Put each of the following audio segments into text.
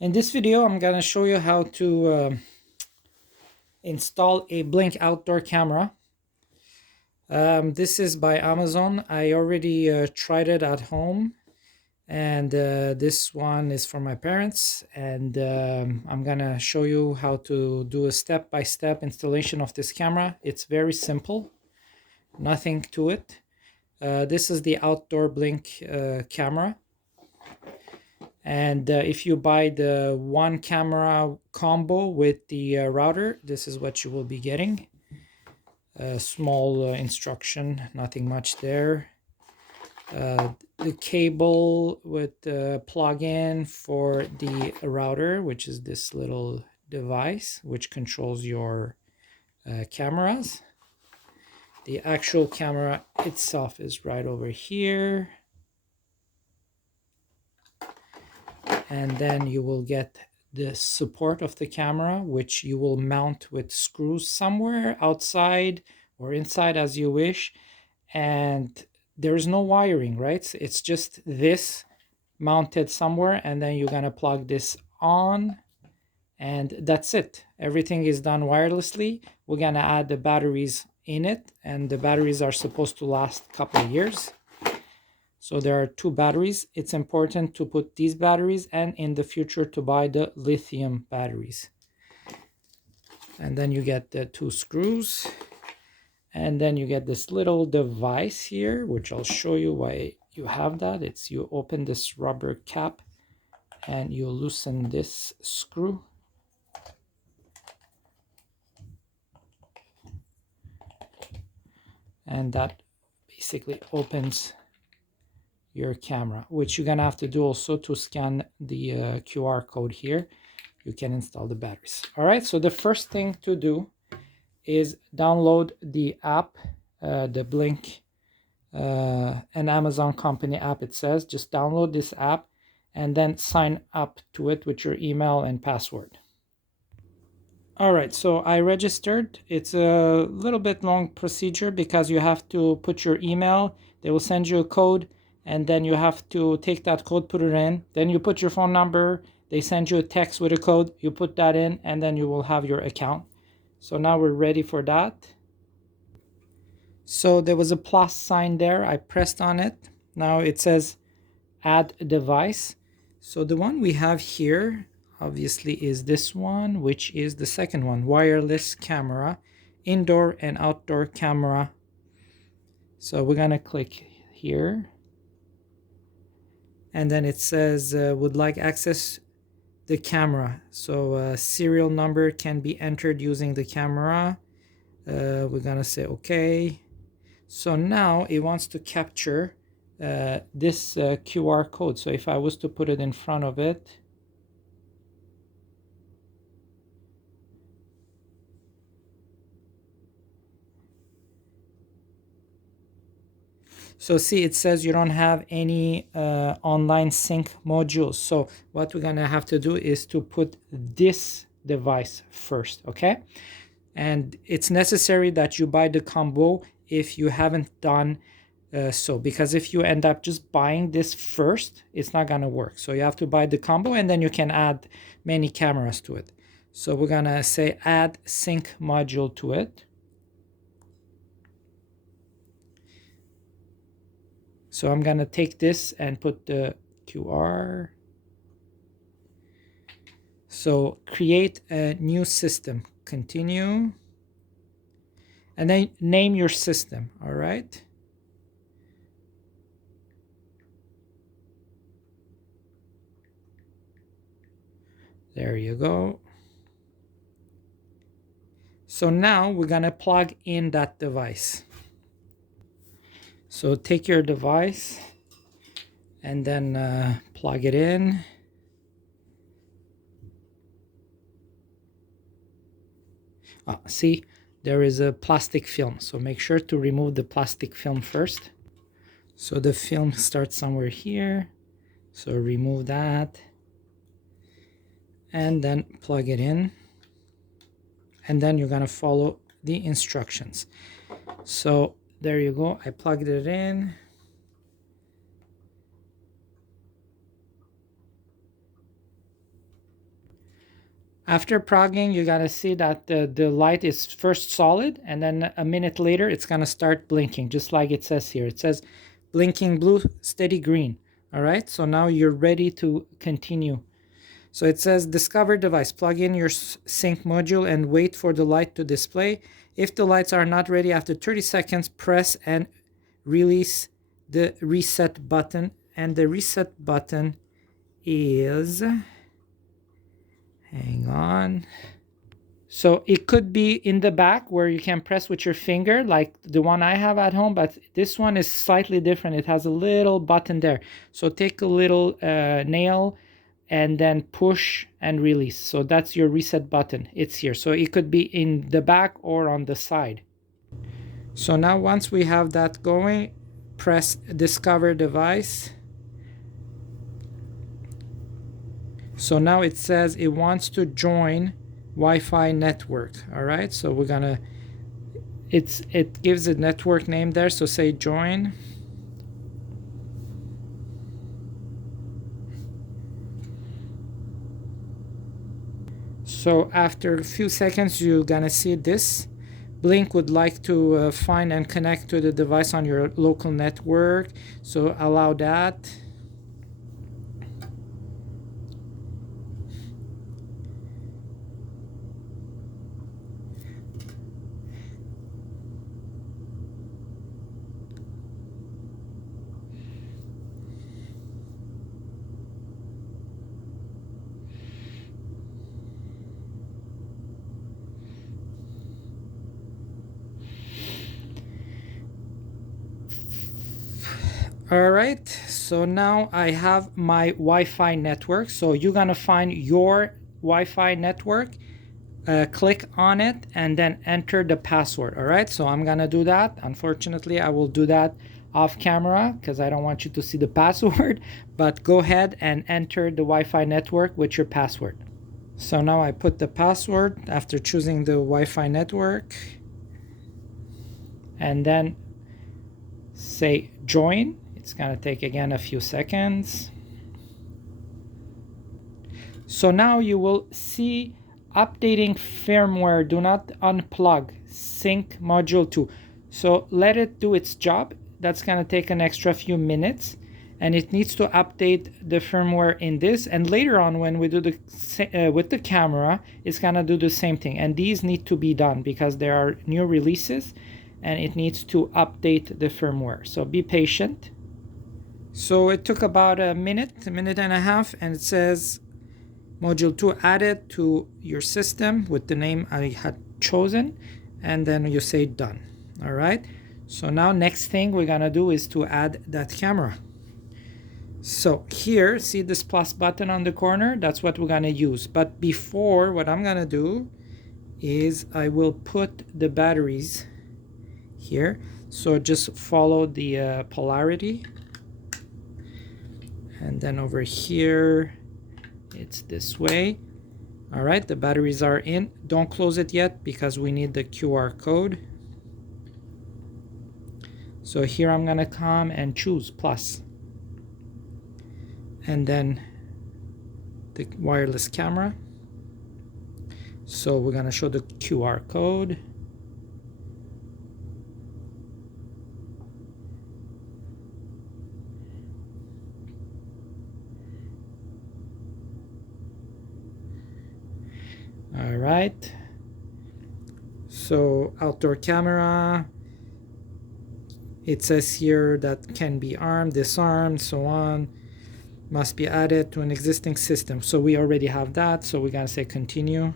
In this video, I'm going to show you how to install a Blink outdoor camera. This is by Amazon. I already tried it at home, and this one is for my parents. And I'm going to show you how to do a step-by-step installation of this camera. It's very simple, nothing to it. This is the outdoor Blink camera. And if you buy the one camera combo with the router, this is what you will be getting. A small instruction, nothing much there. The cable with the plug-in for the router, which is this little device which controls your cameras. The actual camera itself is right over here. And then you will get the support of the camera, which you will mount with screws somewhere outside or inside as you wish. And there's no wiring, right? It's just this mounted somewhere, and then you're gonna plug this on, and that's it. Everything is done wirelessly. We're gonna add the batteries in it, and the batteries are supposed to last a couple of years. So there are two batteries. It's important to put these batteries and in the future to buy the lithium batteries. And then you get the two screws. And then you get this little device here, which I'll show you why you have that. It's you open this rubber cap and you loosen this screw. And that basically opens your camera, which you're gonna have to do also to scan the QR code here. You can install the batteries. All right, so the first thing to do is download the app, the Blink, an Amazon company app. It says just download this app and then sign up to it with your email and password. All right, so I registered. It's a little bit long procedure because you have to put your email. They will send you a code, and then you have to take that code, put it in. Then you put your phone number. They send you a text with a code. You put that in, and then you will have your account. So now we're ready for that. So there was a plus sign there. I pressed on it. Now it says add device. So the one we have here obviously is this one, which is the second one, wireless camera, indoor and outdoor camera. So we're gonna click here, and then it says would like access the camera. So serial number can be entered using the camera. We're gonna say okay. So now it wants to capture this QR code. So if I was to put it in front of it, so see, it says you don't have any online sync modules. So what we're gonna have to do is to put this device first, okay? And it's necessary that you buy the combo if you haven't done so, because if you end up just buying this first, it's not gonna work. So you have to buy the combo, and then you can add many cameras to it. So we're gonna say add sync module to it. So I'm gonna take this and put the QR. So create a new system, continue, and then name your system, all right? There you go. So now we're gonna plug in that device. So take your device and then plug it in. See, there is a plastic film, so make sure to remove the plastic film first. So the film starts somewhere here, so remove that and then plug it in, and then you're gonna follow the instructions. So there you go, I plugged it in. After progging, you're gonna see that the light is first solid, and then a minute later, it's gonna start blinking, just like it says here. It says blinking blue, steady green. All right, so now you're ready to continue. So it says discover device, plug in your sync module and wait for the light to display. If the lights are not ready after 30 seconds, press and release the reset button. And the reset button is, hang on. So it could be in the back where you can press with your finger like the one I have at home, but this one is slightly different. It has a little button there. So take a little nail and then push and release. So that's your reset button. It's here. So it could be in the back or on the side. So now once we have that going, press discover device. So now it says it wants to join Wi-Fi network. All right, so we're gonna, it gives a network name there, so say join. So after a few seconds, you're gonna see this. Blink would like to find and connect to the device on your local network, so allow that. All right, so now I have my Wi-Fi network. So you're gonna find your Wi-Fi network, click on it, and then enter the password. All right, so I'm gonna do that. Unfortunately, I will do that off camera because I don't want you to see the password, but go ahead and enter the Wi-Fi network with your password. So now I put the password after choosing the Wi-Fi network, and then say join. It's gonna take again a few seconds. So now you will see updating firmware, do not unplug, sync module 2. So let it do its job. That's gonna take an extra few minutes, and it needs to update the firmware in this, and later on when we do the with the camera, it's gonna do the same thing. And these need to be done because there are new releases and it needs to update the firmware, so be patient. So it took about a minute and a half, and it says module 2 added to your system with the name I had chosen, and then you say done. All right, so now next thing we're gonna do is to add that camera. So here, see this plus button on the corner? That's what we're gonna use. But before, what I'm gonna do is I will put the batteries here. So just follow the polarity. And then over here, it's this way. All right, the batteries are in. Don't close it yet because we need the QR code. So here I'm gonna come and choose plus. And then the wireless camera. So we're gonna show the QR code. All right, so outdoor camera, it says here that can be armed, disarmed, so on, must be added to an existing system. So we already have that, so we're gonna say continue.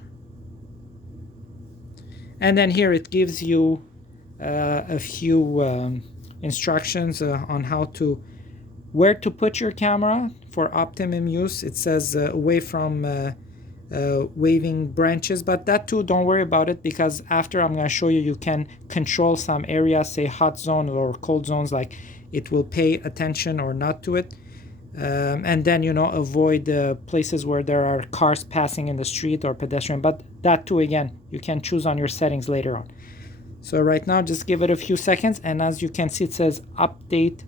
And then here it gives you a few instructions on how to, where to put your camera for optimum use. It says away from waving branches, but that too, don't worry about it, because after I'm going to show you can control some areas, say hot zone or cold zones, like it will pay attention or not to it, and then avoid places where there are cars passing in the street or pedestrian. But that too, again, you can choose on your settings later on. So right now just give it a few seconds, and as you can see it says updating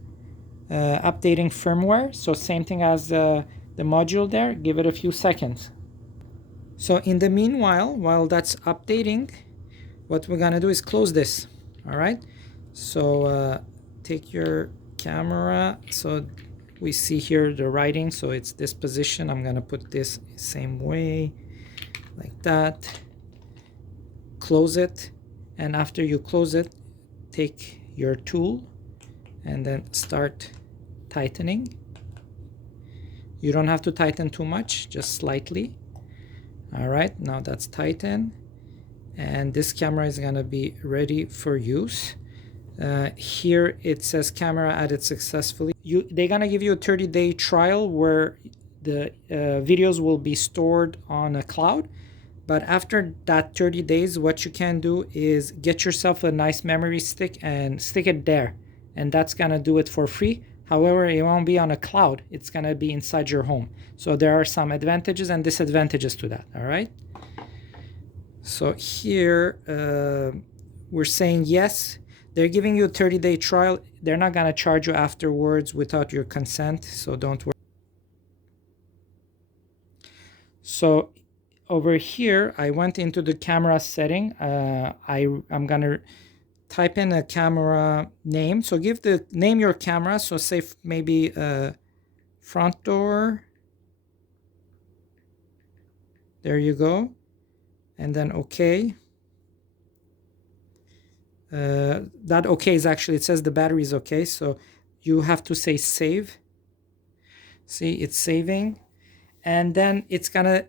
firmware. So same thing as the module there. Give it a few seconds. So in the meanwhile, while that's updating, what we're gonna do is close this. All right. So take your camera. So we see here the writing. So it's this position. I'm gonna put this same way, like that. Close it, and after you close it, take your tool and then start tightening. You don't have to tighten too much, just slightly. All right, now that's tightened, and this camera is gonna be ready for use. Here it says camera added successfully. They're gonna give you a 30-day trial where the videos will be stored on a cloud. But after that 30 days, what you can do is get yourself a nice memory stick and stick it there. And that's gonna do it for free. However, it won't be on a cloud. It's gonna be inside your home. So there are some advantages and disadvantages to that, all right? So here, we're saying yes. They're giving you a 30-day trial. They're not gonna charge you afterwards without your consent, so don't worry. So over here, I went into the camera setting. I'm gonna type in a camera name. So name your camera. So say maybe front door. There you go. And then okay. That okay is actually, it says the battery is okay. So you have to say save. See, it's saving. And then it's gonna,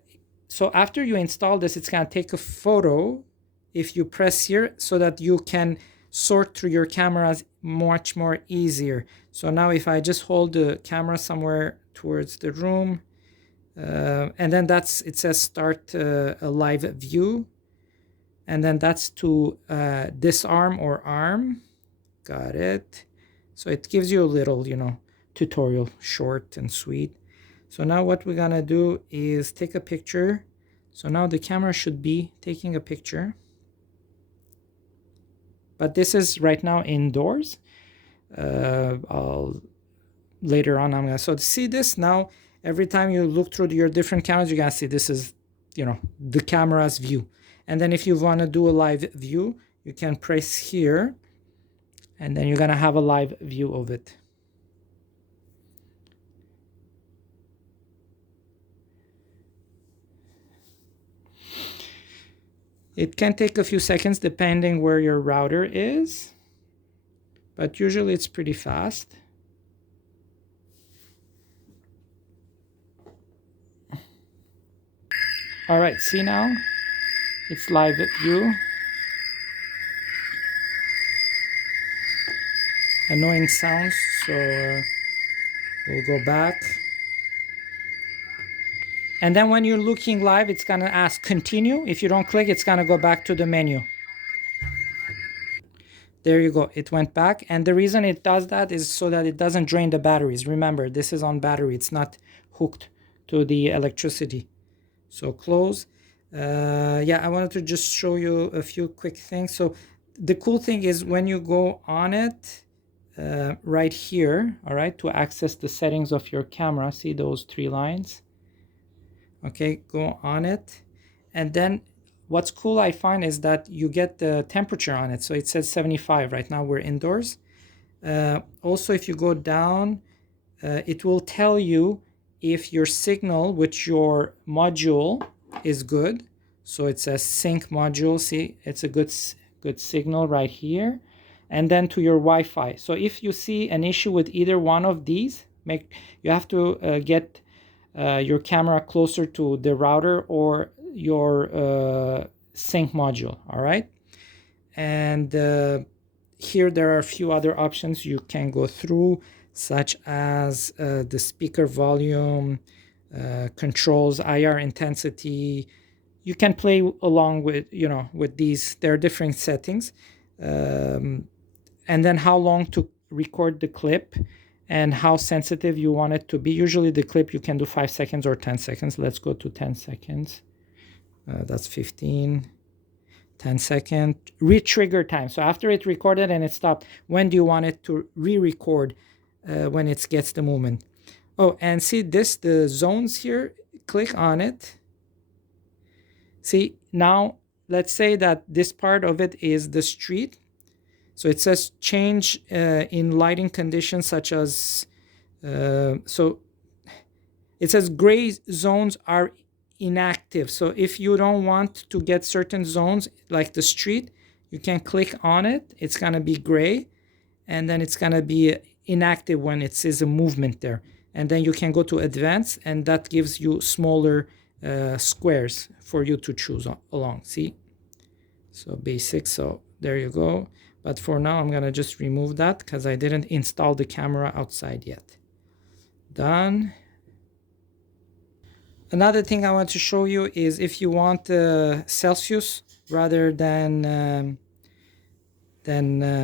so after you install this, it's gonna take a photo if you press here so that you can sort through your cameras much more easier. So now if I just hold the camera somewhere towards the room, and then it says start a live view. And then that's to disarm or arm. Got it. So it gives you a little, tutorial, short and sweet. So now what we're gonna do is take a picture. So now the camera should be taking a picture. But this is right now indoors. Later on, I'm gonna, so to see this now, every time you look through your different cameras, you're gonna see this is, the camera's view. And then if you wanna do a live view, you can press here, and then you're gonna have a live view of it. It can take a few seconds depending where your router is, but usually it's pretty fast. All right, see now? It's live view. Annoying sounds, so we'll go back. And then when you're looking live, it's gonna ask continue. If you don't click, it's gonna go back to the menu. There you go, it went back. And the reason it does that is so that it doesn't drain the batteries. Remember, this is on battery, it's not hooked to the electricity. So close. Yeah, I wanted to just show you a few quick things. So the cool thing is when you go on it, right here, all right, to access the settings of your camera, see those 3 lines? Okay, go on it. And then what's cool I find is that you get the temperature on it. So it says 75. Right now we're indoors. Also, if you go down, it will tell you if your signal with your module is good. So it says sync module. See, it's a good signal right here. And then to your Wi-Fi. So if you see an issue with either one of these, you have to get your camera closer to the router or your sync module, all right? And here there are a few other options you can go through, such as the speaker volume, controls, IR intensity. You can play along with, with these. There are different settings. And then how long to record the clip and how sensitive you want it to be. Usually the clip you can do 5 seconds or 10 seconds. Let's go to 10 seconds. That's 15. 10 second. Re-trigger time. So after it recorded and it stopped, when do you want it to re-record when it gets the movement? Oh, and see this, the zones here, click on it. See, now let's say that this part of it is the street. So it says change in lighting conditions such as, so it says gray zones are inactive. So if you don't want to get certain zones like the street, you can click on it. It's going to be gray, and then it's going to be inactive when it says a movement there. And then you can go to advanced, and that gives you smaller squares for you to choose along. See? So basic. So there you go. But for now, I'm going to just remove that because I didn't install the camera outside yet. Done. Another thing I want to show you is if you want Celsius rather than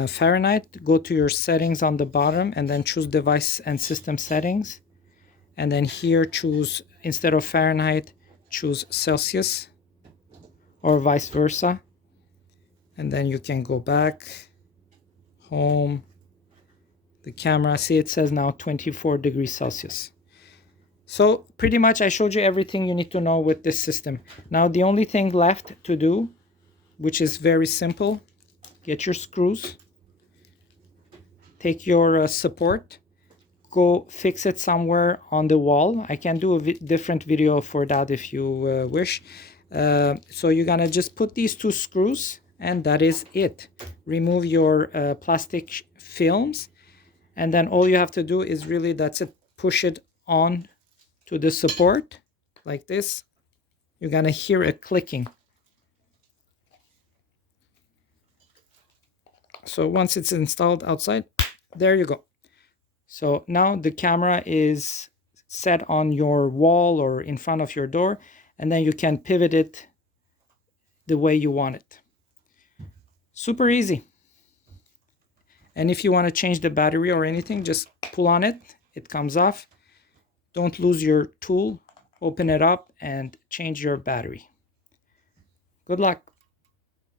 Fahrenheit, go to your settings on the bottom and then choose device and system settings. And then here choose, instead of Fahrenheit, choose Celsius or vice versa. And then you can go back, home, the camera. See, it says now 24 degrees Celsius. So pretty much I showed you everything you need to know with this system. Now the only thing left to do, which is very simple, get your screws, take your support, go fix it somewhere on the wall. I can do a different video for that if you wish. So you're gonna just put these two screws, and that is it. Remove your plastic films, and then all you have to do is really, that's it, push it on to the support like this. You're gonna hear a clicking. So once it's installed outside, there you go. So now the camera is set on your wall or in front of your door, and then you can pivot it the way you want it. Super easy. And if you want to change the battery or anything, just pull on it, it comes off. Don't lose your tool, open it up and change your battery. Good luck.